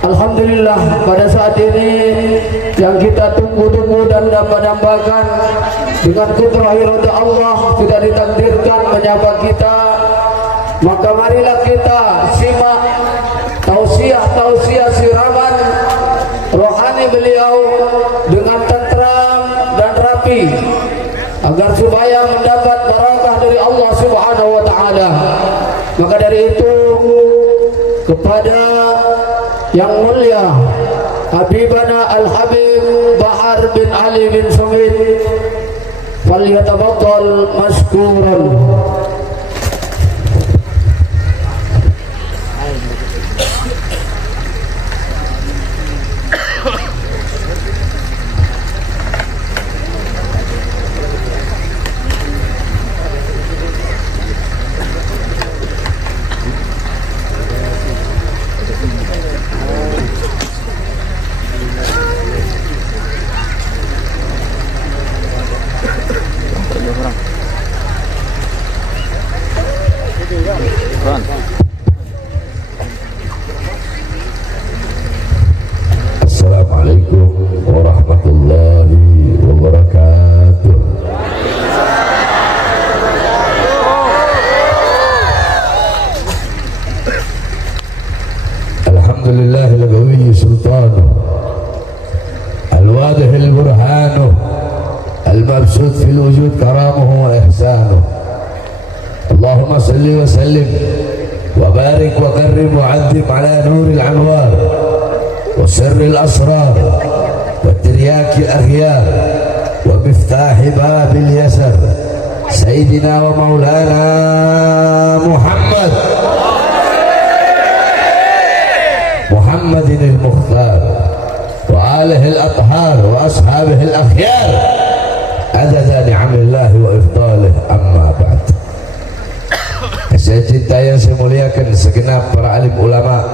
Alhamdulillah, pada saat ini yang kita tunggu-tunggu dan dambakan dengan kudrah irada Allah sudah ditakdirkan menyapa kita. Maka marilah kita simak tausiah siraman rohani beliau dengan tentram dan rapi, agar supaya mendapat barakah dari Allah Subhanahu wa taala. Maka dari itu, kepada yang mulia Habibana Al-Habib Bahar bin Ali bin Sumit, falyatafaddal mashkuran. Assalamualaikum warahmatullahi wabarakatuh. Alhamdulillahi al-Qawi sultanu al-wadih al-burhanu al-mabsut fil wujud karamuhu wa ihsanuh. Allahumma salli wa sallim wa barik wa karrim wa azim ala nuril anwar wa sirril asrar wa tiryaki aghyar wa miftahi babil yasar sayyidina wa maulana Muhammad Muhammadin al-Mukhtar wa alihi al-athhar wa ashabihi al-akhyar adada ni'amillahi wa ifdalih, amma ba'd. Saya cinta yang saya muliakan segenap para alim ulama,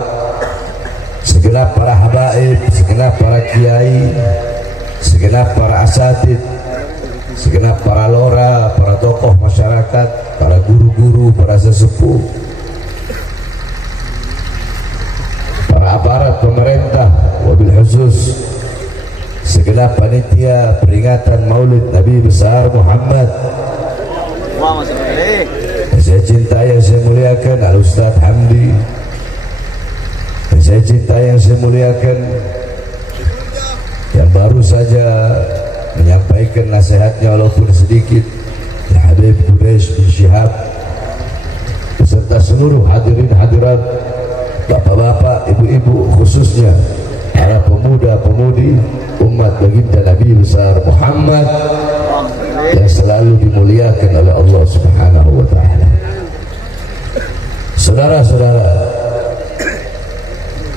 segenap para habaib, segenap para kiai, segenap para asatid, segenap para lora, para tokoh masyarakat, para guru-guru, para sesepuh, para aparat pemerintah, wabil khusus segenap panitia peringatan Maulid Nabi besar Muhammad. Saya cinta yang saya muliakan Al-Ustaz Hamdi. Saya cinta yang saya muliakan yang baru saja menyampaikan nasihatnya walaupun sedikit, ya Habib Quraish bin Syihab, beserta seluruh hadirin hadirat, bapak-bapak, ibu-ibu, khususnya para pemuda-pemudi umat baginda Nabi besar Muhammad yang selalu dimuliakan oleh Allah Subhanahu wa taala. Saudara-saudara,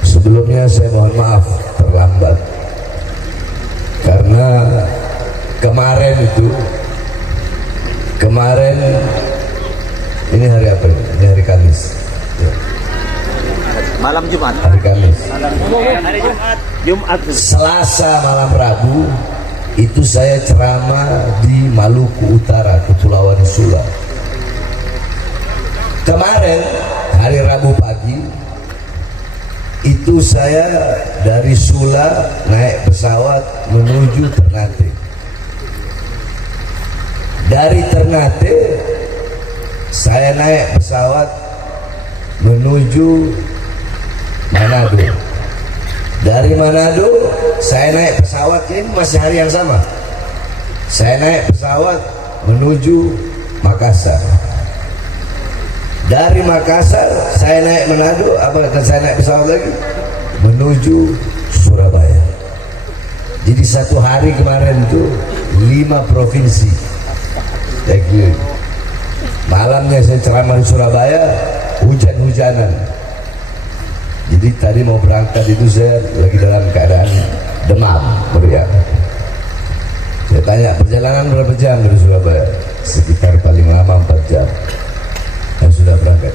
sebelumnya saya mohon maaf terlambat karena kemarin ini hari apa ini? Ini hari Kamis ya. Malam Jumat, hari Kamis, hari Jumat, Selasa malam Rabu itu saya ceramah di Maluku Utara, Kepulauan Sula. Kemarin hari Rabu pagi itu saya dari Sula naik pesawat menuju Ternate. Dari Ternate saya naik pesawat menuju Manado. Dari Manado saya naik pesawat, ini masih hari yang sama, saya naik pesawat menuju Makassar. Dari Makassar saya naik Manado, dan saya naik pesawat lagi menuju Surabaya. Jadi satu hari kemarin itu 5 provinsi. Thank you. Malamnya saya ceramah di Surabaya, hujan-hujanan. Jadi tadi mau berangkat itu saya lagi dalam keadaan demam, meriang. Saya tanya, perjalanan berapa jam dari Surabaya? Sekitar paling lama 4 jam. Dan sudah berangkat.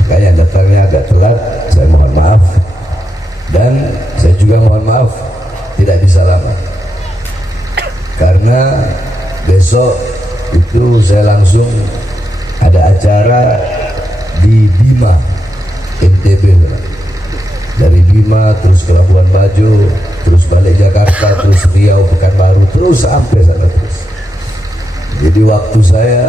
Makanya datangnya agak telat, saya mohon maaf. Dan saya juga mohon maaf tidak bisa lama. Karena besok itu saya langsung ada acara di Bima, NTB. Dari Bima Wisma, terus ke Labuan Bajo, terus balik Jakarta, terus Riau, Pekanbaru, terus sampai sana terus. Jadi waktu saya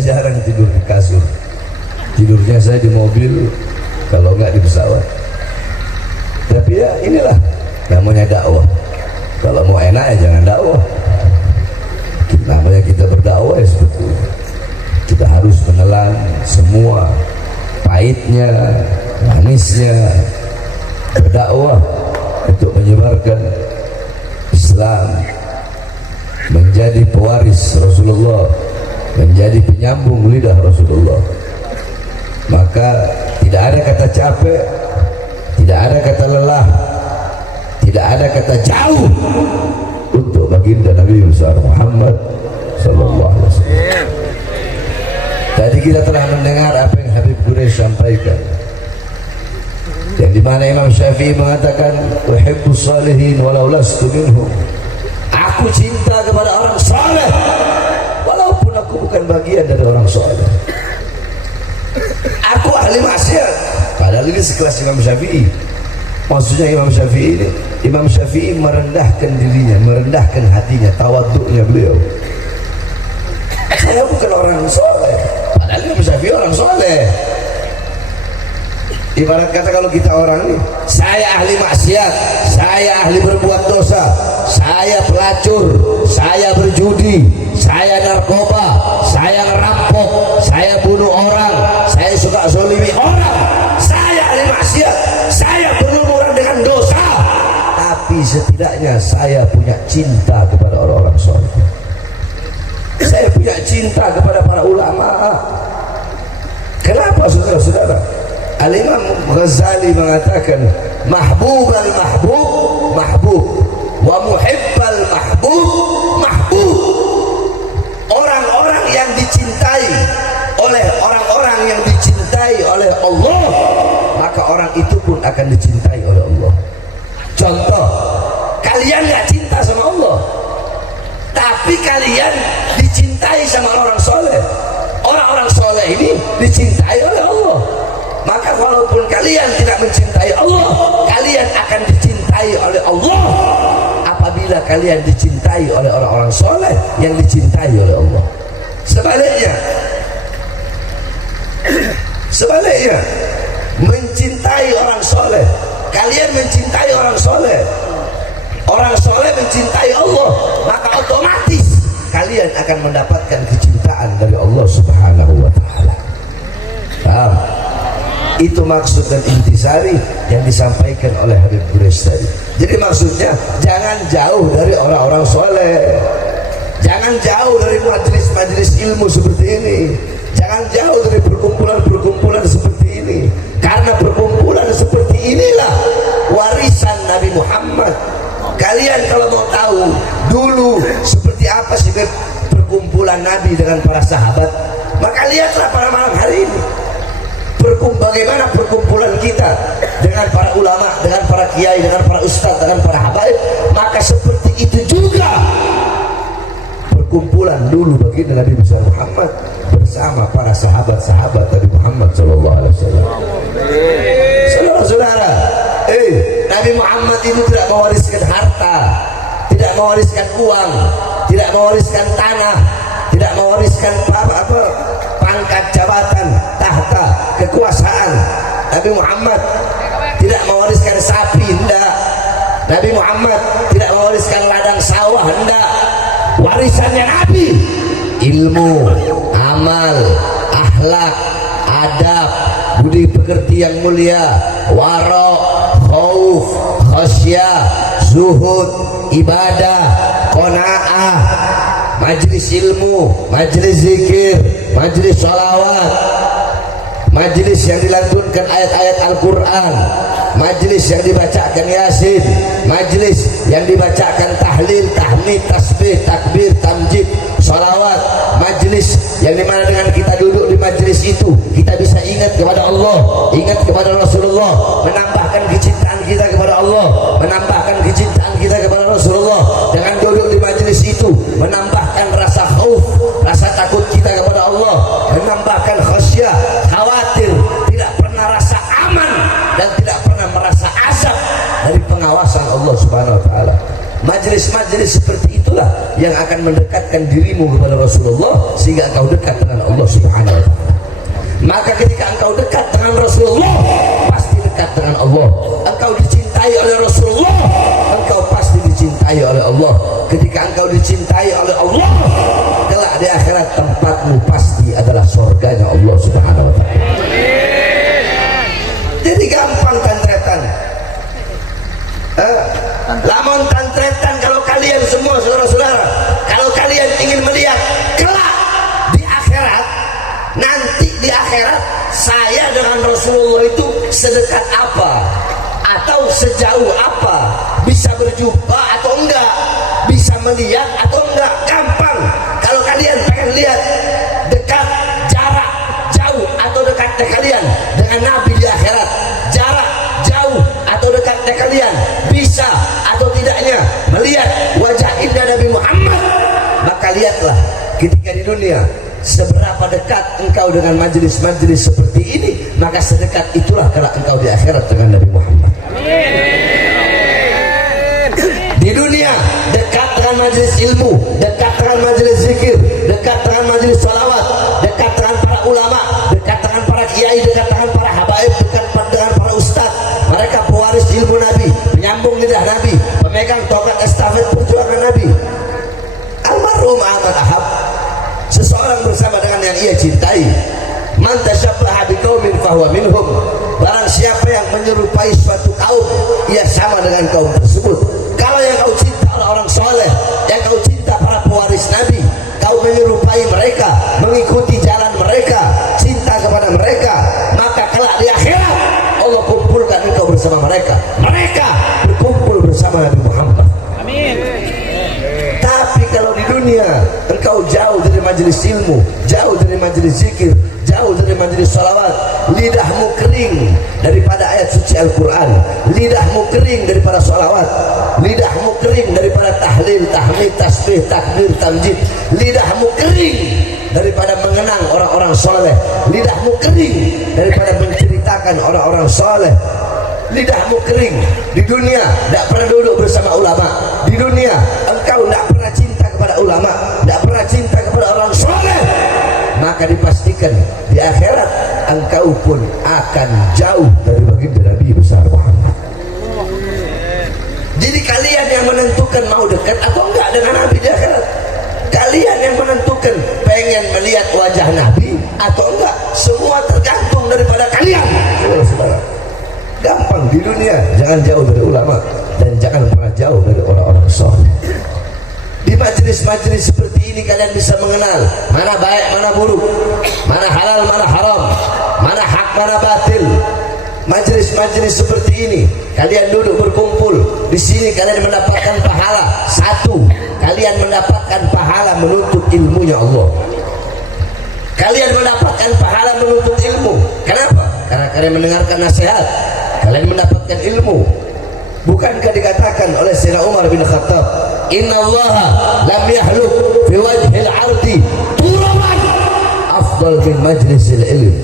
jarang tidur di kasur, tidurnya saya di mobil, kalau nggak di pesawat. Tapi ya inilah namanya dakwah. Kalau mau enak ya jangan dakwah. Namanya kita berdakwah ya seperti itu. Kita harus menelan semua pahitnya, manisnya berdakwah untuk menyebarkan Islam, menjadi pewaris Rasulullah, menjadi penyambung lidah Rasulullah. Maka tidak ada kata capek, tidak ada kata lelah, tidak ada kata jauh untuk baginda Nabi besar Muhammad sallallahu alaihi wasallam. Tadi kita telah mendengar apa yang Habib Quraisy sampaikan, yang dimana Imam Syafi'i mengatakan uhibbus salihin walau lastu minhum. Aku cinta kepada orang saleh walaupun aku bukan bagian dari orang saleh. Aku ahli maksiat, padahal ini sekelas Imam Syafi'i. Maksudnya Imam Syafi'i merendahkan dirinya, merendahkan hatinya, tawaduknya beliau. Saya bukan orang soleh, padahal Imam Syafi'i orang soleh. Ibarat kata kalau kita orang ini, saya ahli maksiat, saya ahli berbuat dosa, saya pelacur, saya berjudi, saya narkoba, saya ngerampok, saya bunuh orang, saya suka zolimi orang, saya ahli maksiat, saya berlumur orang dengan dosa. Tapi setidaknya saya punya cinta kepada orang-orang soleh. Saya punya cinta kepada para ulama. Kenapa saudara-saudara? Al-Imam Ghazali mengatakan mahbubal mahbub mahbub wa muhibbal mahbub mahbub. Orang-orang yang dicintai oleh orang-orang yang dicintai oleh Allah, maka orang itu pun akan dicintai oleh Allah. Contoh, kalian gak cinta sama Allah, tapi kalian dicintai sama orang soleh. Orang-orang soleh ini dicintai oleh Allah. Maka walaupun kalian tidak mencintai Allah, kalian akan dicintai oleh Allah apabila kalian dicintai oleh orang-orang soleh yang dicintai oleh Allah. Sebaliknya mencintai orang soleh, kalian mencintai orang soleh, orang soleh mencintai Allah, maka otomatis kalian akan mendapatkan kecintaan dari Allah Subhanahu wa ta'ala. Paham? Itu maksud dan intisari yang disampaikan oleh Habib Quraisy tadi. Jadi maksudnya jangan jauh dari orang-orang soleh, jangan jauh dari majelis-majelis ilmu seperti ini, jangan jauh dari perkumpulan-perkumpulan seperti ini, karena perkumpulan seperti inilah warisan Nabi Muhammad. Kalian kalau mau tahu dulu seperti apa sih perkumpulan Nabi dengan para sahabat, maka lihatlah pada malam hari ini bagaimana perkumpulan kita dengan para ulama, dengan para kiai, dengan para ustadz, dengan para habaib. Maka seperti itu juga perkumpulan dulu baginda Nabi besar Muhammad bersama para sahabat-sahabat Nabi Muhammad sallallahu alaihi wasallam. Saudara-saudara, Nabi Muhammad itu tidak mewariskan harta, tidak mewariskan uang, tidak mewariskan tanah, tidak mewariskan apa pangkat jabatan, tahta, kekuasaan. Nabi Muhammad tidak mewariskan sapi, hendak. Nabi Muhammad tidak mewariskan ladang sawah, hendak. Warisannya Nabi ilmu, amal, akhlak, adab, budi pekerti yang mulia, wara, khauf, khasyah, zuhud, ibadah, qanaah, majlis ilmu, majlis zikir, majlis sholawat, majlis yang dilantunkan ayat-ayat Al-Quran, majlis yang dibacakan Yasin, majlis yang dibacakan tahlil, tahmid, tasbih, takbir, tamjid, sholawat, majlis yang dimana dengan kita duduk di majlis itu kita bisa ingat kepada Allah, ingat kepada Rasulullah, menambahkan kecintaan kita kepada Allah, menambahkan kecintaan kita kepada Rasulullah. Dengan duduk di majlis itu menambahkan rasa khauf, rasa takut kita kepada Allah, menambahkan khasyah, khawatir, tidak pernah rasa aman Majelis-majelis seperti itulah yang akan mendekatkan dirimu kepada Rasulullah sehingga engkau dekat dengan Allah Subhanahu wa ta'ala. Maka ketika engkau dekat dengan Rasulullah, pasti dekat dengan Allah. Engkau dicintai oleh Rasulullah, engkau pasti dicintai oleh Allah. Ketika engkau dicintai oleh Allah, kelak di akhirat tempatmu pasti adalah surganya Allah Subhanahu wa ta'ala. Jadi gampang tantretan. Lamun tantretan kalau kalian semua saudara-saudara, kalau kalian ingin melihat kelak di akhirat, nanti di akhirat saya dengan Rasulullah itu sedekat apa atau sejauh apa, bisa berjumpa atau enggak, bisa melihat atau enggak, gampang. Kalau kalian pengen lihat dekat, jarak, jauh atau dekatnya kalian dengan Nabi di akhirat, jarak, jauh atau dekatnya kalian bisa atau tidaknya melihat wajah indah Nabi Muhammad, maka lihatlah ketika di dunia seberapa dekat engkau dengan majelis-majelis seperti ini, maka sedekat itulah kelak engkau di akhirat dengan Nabi Muhammad. Di dunia dekat dengan majelis ilmu, dekat dengan majelis zikir, dekat dengan majelis salawat, dekat dengan para ulama, dekat dengan para kiai, dekat dengan para habaib, dekat dengan para ustaz. Mereka pewaris ilmu Nabi, penyambung lidah Nabi, pemegang tongkat estafet perjuangan Nabi. Almarhum Ahmad Ahab, seseorang bersama dengan yang ia cintai. Man tashabbaha biqaumin fahuwa minhum. Barang siapa yang menyerupai suatu kaum, ia sama dengan kaum tersebut. Kalau yang kau cinta orang soleh, yang kau cinta para pewaris Nabi, kau menyerupai mereka, mengikuti jalan mereka, cinta kepada mereka, maka kelak di akhirat Allah kumpulkan engkau bersama mereka. Mereka berkumpul bersama Nabi Muhammad. Amin. Tapi kalau di dunia engkau jauh dari majelis ilmu, jauh dari majelis zikir, jauh dari majelis salawat, lidahmu kering daripada ayat suci Al-Quran, lidahmu kering daripada salawat, lidahmu kering daripada tahlil, tahmid, tasbih, takbir, tamjid, lidahmu kering daripada mengenang orang-orang soleh, lidahmu kering daripada menceritakan orang-orang soleh, lidahmu kering di dunia, tidak pernah duduk bersama ulama, di dunia engkau tidak pernah cinta kepada ulama, tidak pernah cinta kepada orang soleh, maka dipastikan di akhirat engkau pun akan jauh dari baginda Nabi besar Muhammad. Jadi kalian yang menentukan mau dekat atau enggak dengan Nabi di akhirat. Kalian yang menentukan pengen melihat wajah Nabi atau enggak. Semua tergantung daripada kalian. Saudara-saudara, gampang di dunia, jangan jauh dari ulama dan jangan pernah jauh dari orang-orang soleh. Di majelis-majelis seperti ini kalian bisa mengenal mana baik, mana buruk, mana halal, mana haram, mana hak, mana batil. Majelis-majelis seperti ini kalian duduk berkumpul di sini, kalian mendapatkan pahala. Satu, kalian mendapatkan pahala menuntut ilmunya Allah. Kalian mendapatkan pahala menuntut ilmu. Kenapa? Karena kalian mendengarkan nasihat, kalian mendapatkan ilmu. Bukankah dikatakan oleh Sayyidina Umar bin Khattab, Inna Allah lam yahluk fi wajhil ardi turaban afdal min majlisil ilm.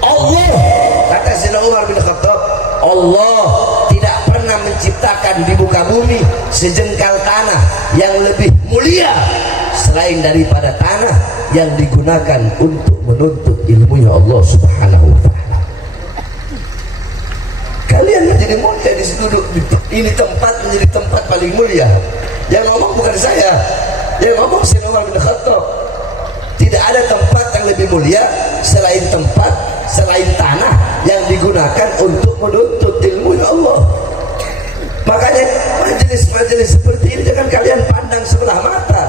Allah, kata Sayyidina Umar bin Khattab, Allah tidak pernah menciptakan di muka bumi sejengkal tanah yang lebih mulia selain daripada tanah yang digunakan untuk menuntut ilmunya Allah Subhanahu wa ta'ala. Kalian menjadi mulia di situ, ini tempat menjadi tempat paling mulia. Yang ngomong bukan saya, yang ngomong Sayyidina Umar bin Khattab. Tidak ada tempat yang lebih mulia selain tempat, selain tanah yang digunakan untuk menuntut ilmu Allah. Makanya majelis-majelis seperti ini jangan kalian pandang sebelah mata.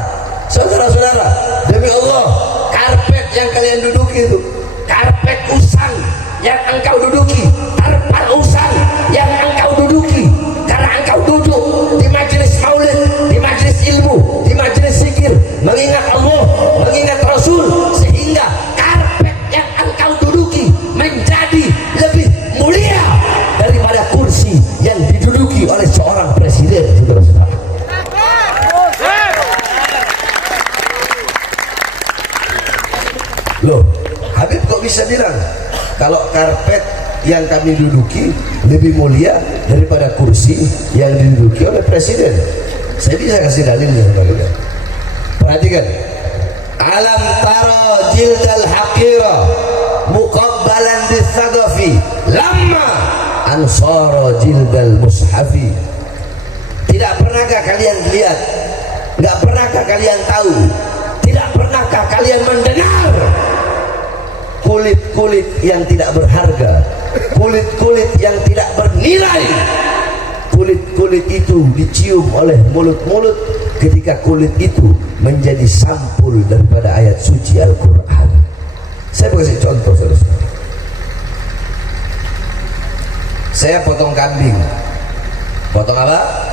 Saudara-saudara, demi Allah, karpet yang kalian duduki itu, karpet usang yang engkau duduki, tarpan usang yang engkau duduki, karena engkau duduk di majelis maulid, di majelis ilmu, di majelis zikir, mengingat Allah, mengingat Rasul, sehingga karpet yang engkau duduki menjadi lebih mulia daripada kursi yang diduduki oleh seorang presiden. Saudara-saudara, loh, Habib kok bisa bilang kalau karpet yang kami duduki lebih mulia daripada kursi yang diduduki oleh presiden? Saya bisa kasih dalilnya sama kalian. Perhatikan. Alam tara jildal haqira muqabbalan bisagafi lamma ansara jildal mushafi. Tidak pernahkah kalian lihat, nggak pernahkah kalian tahu, tidak pernahkah kalian mendengar kulit-kulit yang tidak berharga, kulit-kulit yang tidak bernilai, kulit-kulit itu dicium oleh mulut-mulut ketika kulit itu menjadi sampul daripada ayat suci Al-Quran. Saya kasih contoh saudara-saudara. Saya potong kambing. Potong apa?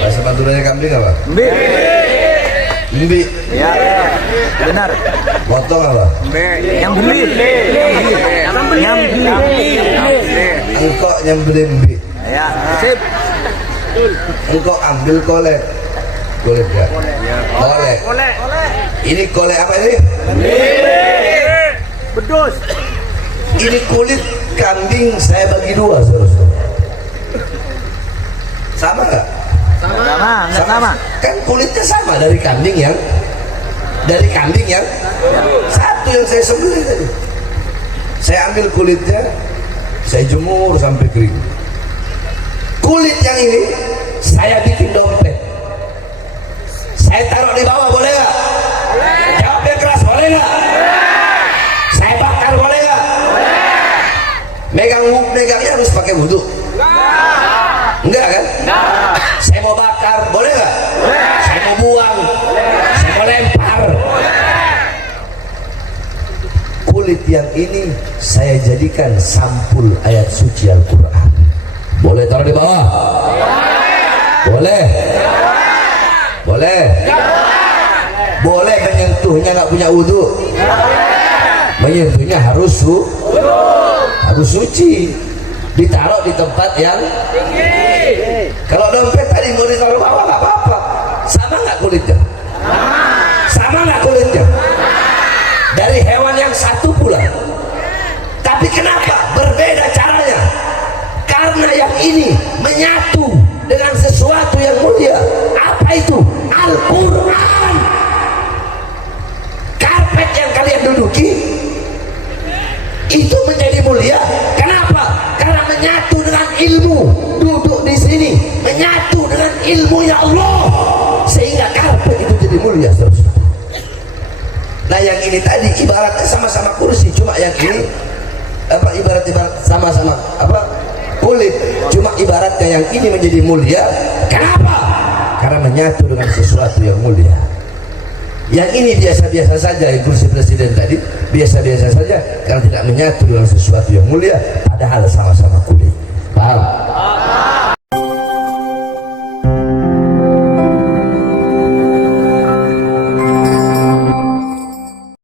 Bahasa Maduranya kambing apa? Mbi. Ya, benar. Potong apa? Yang beli. Yang beli. Engkau yang beli mbi. Ya, sip. Engkau ambil kolek. Kolek ya? Kolek. Ini kolek apa ini? Bedus. Ini kulit kambing saya bagi dua saudara-saudara. Sama nggak? Sama. Kan kulitnya sama dari kambing yang satu yang saya sembelih tadi. Saya ambil kulitnya, saya jemur sampai kering. Kulit yang ini saya bikin dompet. Saya taruh di bawah, boleh nggak? Jawab yang keras, boleh nggak? Saya bakar, boleh nggak? Megangnya harus pakai wudhu. Enggak kan? Saya mau bakar, boleh nggak? Saya mau buang, saya mau lempar. Kulit yang ini saya jadikan sampul ayat suci Al-Quran. Boleh taruh di bawah? Boleh? Boleh? Boleh menyentuhnya nggak punya wudhu? Menyentuhnya harus suci. Ditaruh di tempat yang tinggi. Kalau dompet tadi mau ditaruh bawah nggak apa-apa. Sama nggak kulitnya? Sama nggak kulitnya? Dari hewan yang satu pula. Tapi kenapa berbeda caranya? Karena yang ini menyatu dengan sesuatu yang mulia. Apa itu? Al-Quran. Karpet yang kalian duduki itu menjadi mulia. Kenapa? Karena menyatu dengan ilmu. Duduk di sini menyatu dengan ilmunya Allah, sehingga karpet itu jadi mulia. Nah yang ini tadi ibaratnya sama-sama kursi, cuma yang ini ibarat sama-sama kulit, cuma ibaratnya yang ini menjadi mulia. Kenapa? Karena menyatu dengan sesuatu yang mulia. Yang ini biasa-biasa saja, yang kursi presiden tadi biasa-biasa saja karena tidak menyatu dengan sesuatu yang mulia, padahal sama-sama kulit. Paham?